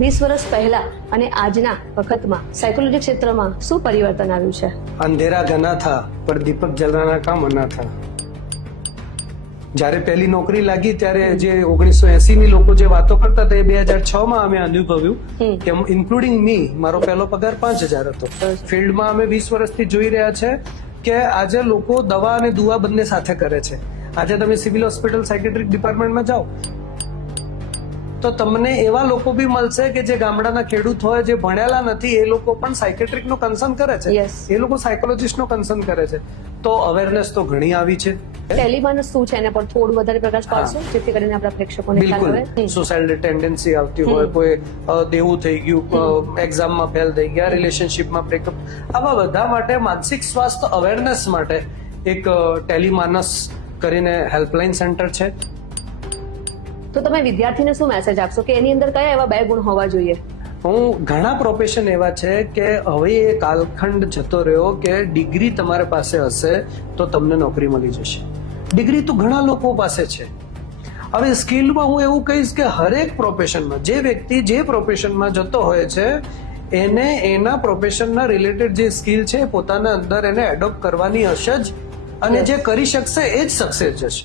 20 વર્ષ પહેલા અને આજના વખતમાં સાયકોલોજી ક્ષેત્રમાં શું પરિવર્તન આવ્યું છે? અંધેરા ઘના થા પર દીપક જલાના કા મના થા. જ્યારે પહેલી નોકરી લાગી ત્યારે જે 1980 ની લોકો જે વાતો કરતા હતા એ 2006 માં અમે અનુભવ્યું કે ઇન્ક્લુડિંગ મી, મારો પહેલો પગાર 5000 હતો. ફિલ્ડમાં અમે 20 વર્ષથી જોઈ રહ્યા છે કે આજે લોકો દવા અને દુઆ બંને સાથે કરે છે. આજે તમે સિવિલ હોસ્પિટલ સાયકેટ્રિક ડિપાર્ટમેન્ટમાં જાઓ તો તમને એવા લોકો બી મળશે કે જે ગામડાના ખેડૂત હોય, જે ભણેલા નથી, એ લોકો પણ સાયકેટ્રિક નું કન્સર્ન કરે છે. એ લોકો સાયકોલોજીસ્ટ નું કન્સર્ન કરે છે. તો અવેરનેસ તો ઘણી આવી છે. ટેલિમાનસ શું છે એના પર થોડું વધારે પ્રકાશ પાડશો જેથી કરીને આપણા પ્રેક્ષકોને ખ્યાલ આવે? બિલકુલ. સુસાઇડલ ટેન્ડન્સી આવતી હોય, કોઈ દેવું થઈ ગયું, એક્ઝામમાં ફેલ થઈ ગયા, રિલેશનશિપમાં બ્રેકઅપ, આવા બધા માટે માનસિક સ્વાસ્થ્ય અવેરનેસ માટે એક ટેલિમાનસ કરીને હેલ્પલાઇન સેન્ટર છે. તો તમે વિદ્યાર્થીને શું મેસેજ આપશો કે એની અંદર કયા એવા 2 ગુણ હોવા જોઈએ? ઘણા પ્રોફેશન એવા છે કે હવે એ કાલખંડ જતો રહ્યો કે ડિગ્રી તમારી પાસે હશે તો તમને નોકરી મળી જશે. ડિગ્રી તો ઘણા લોકો પાસે છે. હવે સ્કિલમાં હું એવું કહીશ કે હરેક પ્રોફેશનમાં જે વ્યક્તિ જે પ્રોફેશનમાં જતો હોય છે એને એના પ્રોફેશનના રિલેટેડ જે સ્કિલ છે પોતાના અંદર એને એડોપ્ટ કરવાની હશે જ, અને જે કરી શકશે એ જ સક્સેસ જશે.